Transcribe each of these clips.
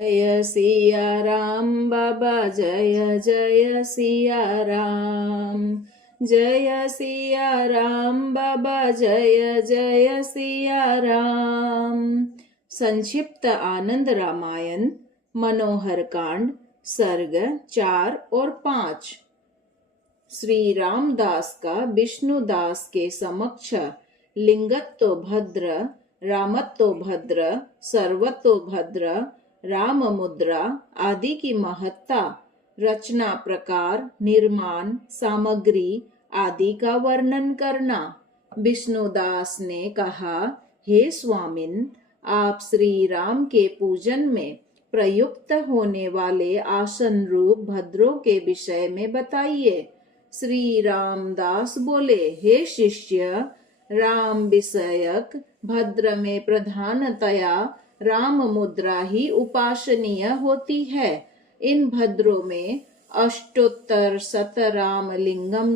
जय सिया राम बाबा जय जय सिया राम। जय सिया राम बाबा जय जय सिया राम। संक्षिप्त आनंद रामायण मनोहर कांड सर्ग 4 और 5। श्री रामदास का विष्णुदास के समक्ष लिंगत्व भद्र, रामत्व भद्र, सर्वत्व भद्र, राम मुद्रा आदि की महत्ता, रचना प्रकार, निर्माण सामग्री आदि का वर्णन करना। विष्णुदास ने कहा, हे स्वामिन, आप श्री राम के पूजन में प्रयुक्त होने वाले आसन रूप भद्रों के विषय में बताइए। श्री रामदास बोले, हे शिष्य, राम विषयक भद्र में प्रधानतया राम मुद्रा ही उपासनीय होती है। इन भद्रों में अष्टोत्तर शतराम लिंगम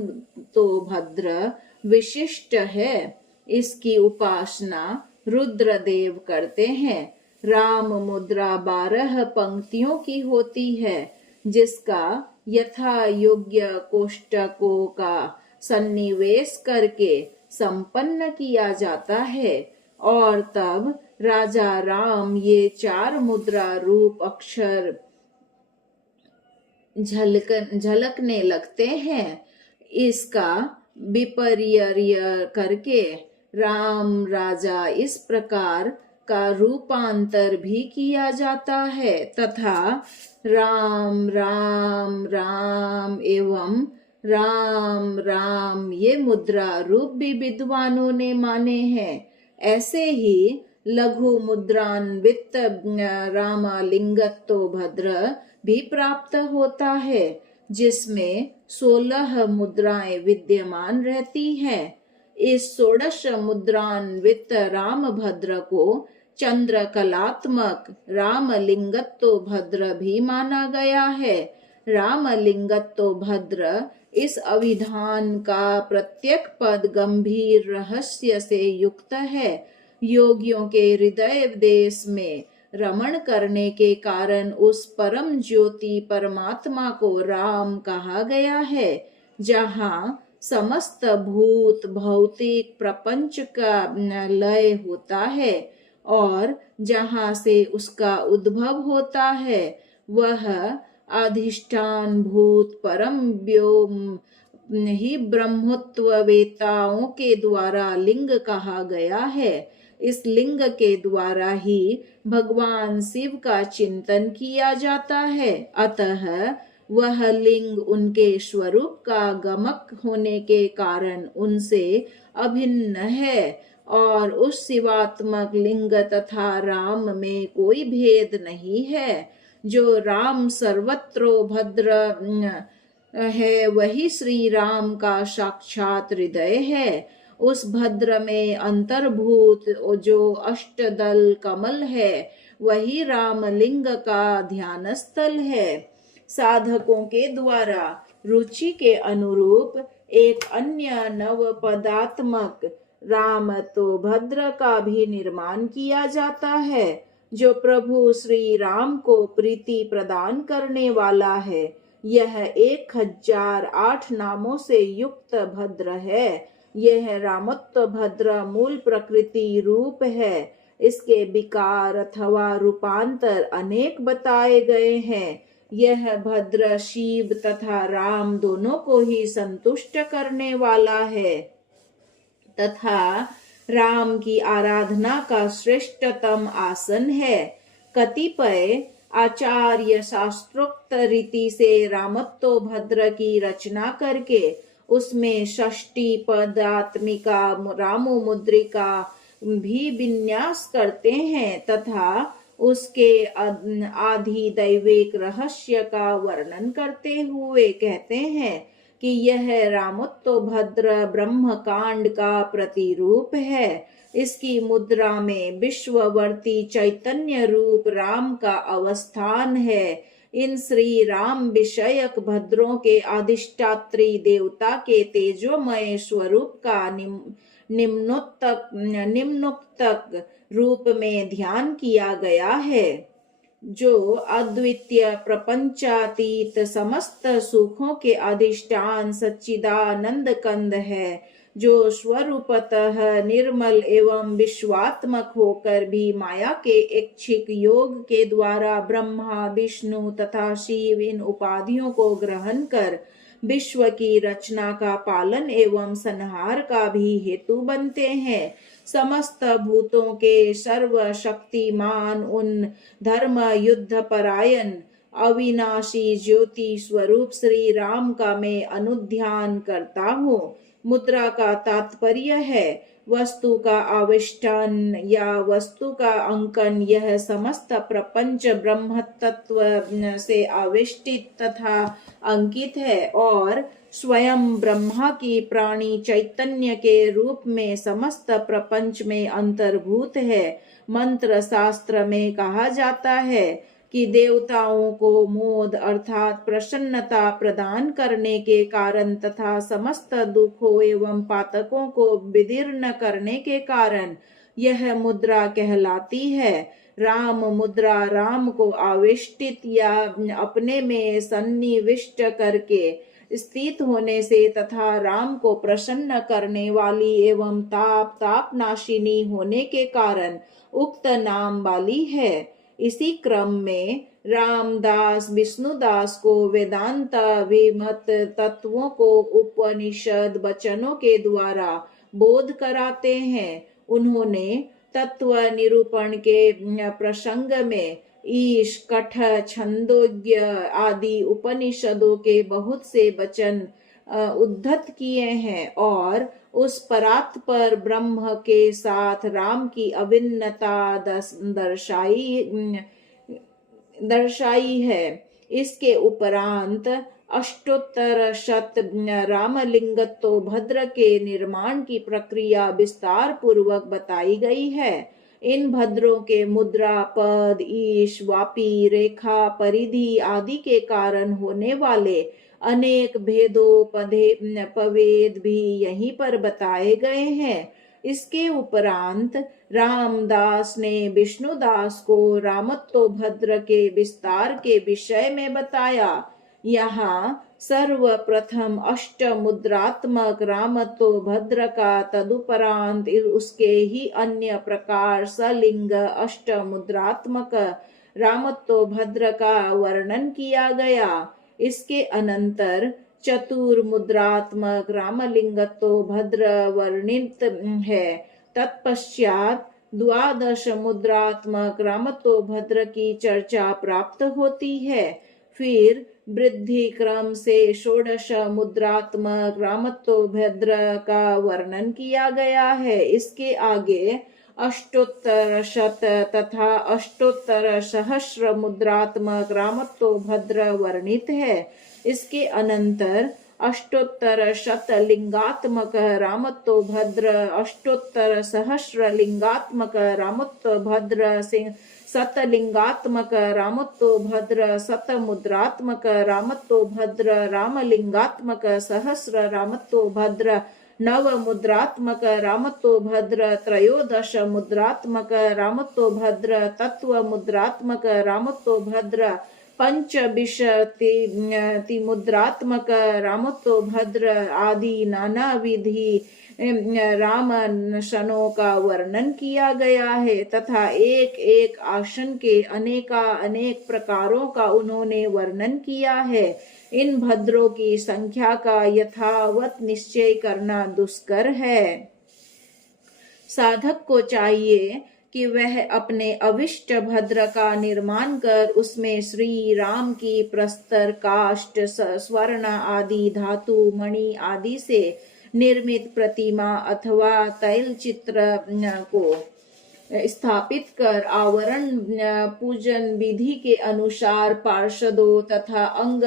तो भद्र विशिष्ट है। इसकी उपासना रुद्रदेव करते हैं। राम मुद्रा 12 पंक्तियों की होती है, जिसका यथा योग्य कोष्टकों का सन्निवेश करके संपन्न किया जाता है, और तब राजा राम ये 4 मुद्रा रूप अक्षर झलकने लगते हैं। इसका विपर्य करके राम राजा इस प्रकार का रूपांतर भी किया जाता है, तथा राम राम राम एवं राम राम ये मुद्रा रूप भी विद्वानों ने माने हैं। ऐसे ही लघु मुद्रान्वित रामलिंगत्व भद्र भी प्राप्त होता है, जिसमें 16 मुद्राएं विद्यमान रहती हैं। इस 16 मुद्रान्वित राम भद्र को चंद्र कलात्मक रामलिंगत्व भद्र भी माना गया है। रामलिंगत्व भद्र इस अभिधान का प्रत्येक पद गंभीर रहस्य से युक्त है। योगियों के हृदय देश में रमण करने के कारण उस परम ज्योति परमात्मा को राम कहा गया है। जहाँ समस्त भूत भौतिक प्रपंच का लय होता है और जहाँ से उसका उद्भव होता है, वह अधिष्ठान भूत परम व्योम ही ब्रह्मत्व वेताओं के द्वारा लिंग कहा गया है। इस लिंग के द्वारा ही भगवान शिव का चिंतन किया जाता है। अतः वह लिंग उनके स्वरूप का गमक होने के कारण उनसे अभिन्न है, और उस शिवात्मक लिंग तथा राम में कोई भेद नहीं है। जो राम सर्वत्र भद्र है, वही श्री राम का साक्षात हृदय है। उस भद्र में अंतर्भूत जो अष्टदल कमल है, वही रामलिंग का ध्यान स्थल है। साधकों के द्वारा रुचि के अनुरूप एक अन्य नव पदात्मक राम तो भद्र का भी निर्माण किया जाता है, जो प्रभु श्री राम को प्रीति प्रदान करने वाला है। यह 1008 नामों से युक्त भद्र है। यह रामत्व भद्र मूल प्रकृति रूप है। इसके विकार अथवा रूपांतर अनेक बताए गए हैं। यह भद्र शिव तथा राम दोनों को ही संतुष्ट करने वाला है, तथा राम की आराधना का श्रेष्ठतम आसन है। कतिपय आचार्य शास्त्रोक्त रीति से रामत्व भद्र की रचना करके उसमें षष्ठी पदात्मिका रामो मुद्रिका भी विन्यास करते हैं, तथा उसके आदि दैविक रहस्य का वर्णन करते हुए कहते हैं कि यह रामत्व भद्र ब्रह्म कांड का प्रतिरूप है। इसकी मुद्रा में विश्ववर्ती चैतन्य रूप राम का अवस्थान है। इन श्री राम विषयक भद्रों के अधिष्ठात्री देवता के तेजोमय स्वरूप का निम्नोक्त रूप में ध्यान किया गया है। जो अद्वितीय प्रपंचातीत समस्त सुखों के अधिष्ठान सच्चिदानंद कंद है, जो स्वरूपतः निर्मल एवं विश्वात्मक होकर भी माया के ऐच्छिक योग के द्वारा ब्रह्मा विष्णु तथा शिव इन उपाधियों को ग्रहण कर विश्व की रचना का पालन एवं संहार का भी हेतु बनते हैं। समस्त भूतों के सर्वशक्तिमान उन धर्म युद्ध परायण अविनाशी ज्योति स्वरूप श्री राम का मैं अनुध्यान करता हूँ। मुद्रा का तात्पर्य है वस्तु का आविष्टान या वस्तु का अंकन। यह समस्त प्रपंच ब्रह्म तत्व से आविष्टित तथा अंकित है और स्वयं ब्रह्मा की प्राणी चैतन्य के रूप में समस्त प्रपंच में अंतर्भूत है। मंत्र शास्त्र में कहा जाता है कि देवताओं को मोद अर्थात प्रसन्नता प्रदान करने के कारण तथा समस्त दुखों एवं पातकों को विदीर्ण करने के कारण यह मुद्रा कहलाती है। राम मुद्रा राम को आविष्टित या अपने में सन्निविष्ट करके स्थित होने से तथा राम को प्रसन्न करने वाली एवं तापनाशिनी होने के कारण उक्त नाम वाली है। इसी क्रम में रामदास विष्णुदास को वेदांत विमत तत्वों को उपनिषद वचनों के द्वारा बोध कराते हैं। उन्होंने तत्व निरूपण के प्रसंग में ईश कठ छंदोग्य आदि उपनिषदों के बहुत से वचन उद्धत किए हैं और उस परात्पर ब्रह्म के साथ राम की अभिन्नता दर्शाई है। इसके उपरांत अष्टोत्तर शत रामलिंगत्व भद्र के निर्माण की प्रक्रिया विस्तार पूर्वक बताई गई है। इन भद्रों के मुद्रा पद ईश वापी रेखा परिधि आदि के कारण होने वाले अनेक पवेद भी यहीं पर बताए गए हैं। इसके उपरांत रामदास ने विष्णुदास को रामत्व भद्र के विस्तार के विषय में बताया। यहाँ सर्वप्रथम अष्ट मुद्रात्मक रामत्व भद्र का तदुपरांत उसके ही अन्य प्रकार सलिंग अष्ट मुद्रात्मक रामत्व भद्र का वर्णन किया गया। इसके अनंतर चतुर्मुद्रात्मक रामलिंगत्व भद्र वर्णित है। तत्पश्चात द्वादश मुद्रात्मक रामत्व भद्र की चर्चा प्राप्त होती है। फिर वृद्धि क्रम से षोडश मुद्रात्मक रामत्व भद्र का वर्णन किया गया है। इसके आगे अष्टोत्तर शत तथा अष्टोत्तर सहस्र मुद्रात्मक रामत्व भद्र वर्णित है। इसके अनंतर अष्टोत्तर शत लिंगात्मक रामत्व भद्र अष्टोत्तर सहस्र लिंगात्मक रामत्व भद्र शतलिंगात्मक रामत्व भद्र शतमुद्रात्मक रामत्व भद्र रामलिंगात्मक सहस्र रामत्व भद्र नव मुद्रात्मक रामत्व भद्र त्रयोदश मुद्रात्मक रामत्व भद्र तत्व मुद्रात्मक रामत्व भद्र पंचविंशति मुद्रात्मक रामत्व भद्र आदि नाना विधि रामानशनों का वर्णन किया गया है तथा एक एक आसन के अनेक प्रकारों का उन्होंने वर्णन किया है। इन भद्रों की संख्या का यथावत निश्चय करना दुष्कर है। साधक को चाहिए कि वह अपने अविष्ट भद्र का निर्माण कर उसमें श्री राम की प्रस्तर काष्ठ स्वर्ण आदि धातु मणि आदि से निर्मित प्रतिमा अथवा तैल चित्र को स्थापित कर आवरण पूजन विधि के अनुसार पार्षदों तथा अंग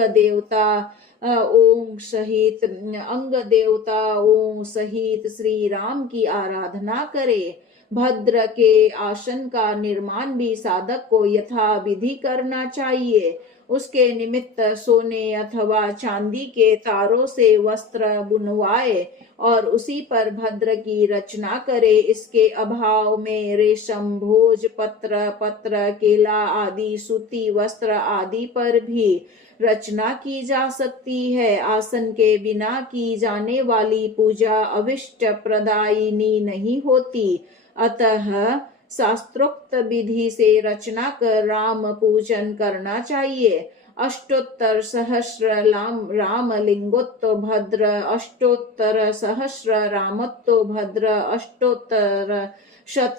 देवताओं सहित श्री राम की आराधना करे। भद्र के आसन का निर्माण भी साधक को यथा विधि करना चाहिए। उसके निमित्त सोने अथवा चांदी के तारों से वस्त्र बुनवाए और उसी पर भद्र की रचना करे। इसके अभाव में रेशम, भोज पत्र, केला आदि सूती वस्त्र आदि पर भी रचना की जा सकती है। आसन के बिना की जाने वाली पूजा अविष्ट प्रदायिनी नहीं होती। अतः शास्त्रोक्त विधि से रचना कर राम पूजन करना चाहिए। अष्टोत्तर सहस्र राम लिंगोत्तो भद्र, अष्टोत्तर सहस्र रामत्तो भद्र, अष्टोत्तर शत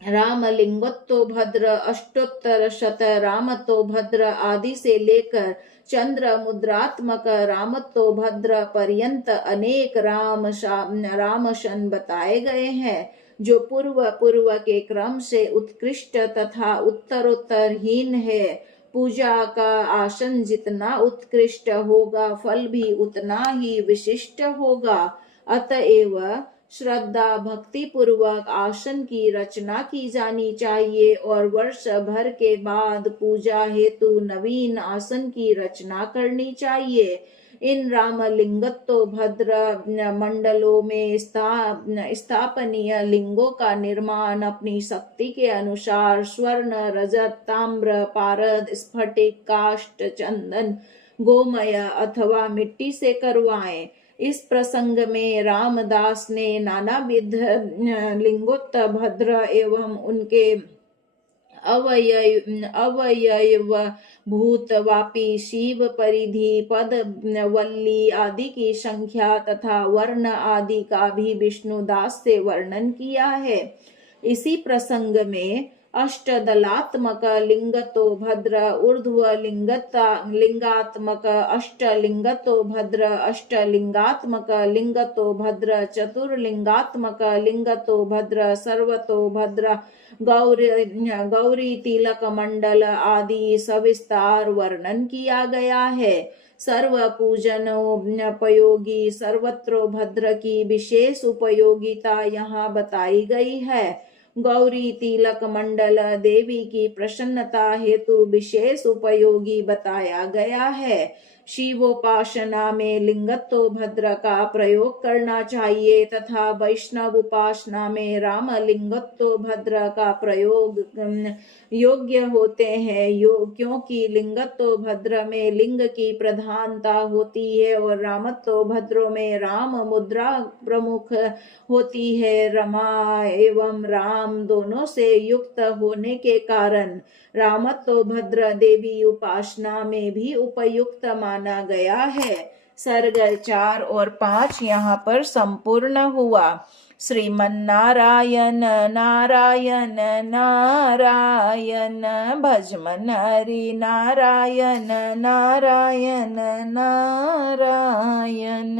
राम लिंगोत्तो भद्र, अष्टोत्तर शत रामतो भद्र आदि से लेकर चंद्र मुद्रात्मक रामतो भद्र पर्यंत अनेक रामशन बताए गए हैं, जो पूर्व के क्रम से उत्कृष्ट तथा उत्तरोत्तरहीन है। पूजा का आसन जितना उत्कृष्ट होगा, फल भी उतना ही विशिष्ट होगा। अतएव श्रद्धा भक्ति पूर्वक आसन की रचना की जानी चाहिए और वर्ष भर के बाद पूजा हेतु नवीन आसन की रचना करनी चाहिए। इन रामलिंगत्तो भद्र मंडलों में स्थापनीय लिंगों का निर्माण अपनी शक्ति के अनुसार स्वर्ण, रजत, ताम्र, पारद, स्फटिक, काष्ठ, चंदन, गोमय अथवा मिट्टी से करवाएं। इस प्रसंग में रामदास ने नानाविध लिंगोत्त भद्र एवं उनके अवयव भूत, वापी, शिव, परिधि, पद, वल्ली आदि की संख्या तथा वर्ण आदि का भी विष्णुदास से वर्णन किया है। इसी प्रसंग में अष्टदलात्मक लिंगतो भद्र, ऊर्ध्व लिंगात्मक अष्टलिंगतो भद्र, अष्टलिंगात्मक लिंगतो भद्र, चतुर्लिंगात्मक लिंगतो भद्र, सर्वतो भद्र, गौरी तिलक मंडल आदि सविस्तार वर्णन किया गया है। सर्व पूजनोपयोगी सर्वत्र भद्र की विशेष उपयोगिता यहाँ बताई गई है। गौरी तिलक मंडल देवी की प्रसन्नता हेतु विशेष उपयोगी बताया गया है। शिवोपासना में लिंगत्तो भद्र का प्रयोग करना चाहिए तथा वैष्णव उपासना में राम लिंगत्तो भद्र का प्रयोग योग्य होते हैं, क्योंकि लिंगत्तो भद्र में लिंग की प्रधानता होती है और रामत्तो भद्रों में राम मुद्रा प्रमुख होती है। रमा एवं राम दोनों से युक्त होने के कारण रामत्तो भद्र देवी उपासना में भी उपयुक्त माना गया है। सर्ग 4 और 5 यहाँ पर संपूर्ण हुआ। श्रीमन्नारायण नारायण नारायण, भजमन हरि नारायण नारायण नारायण।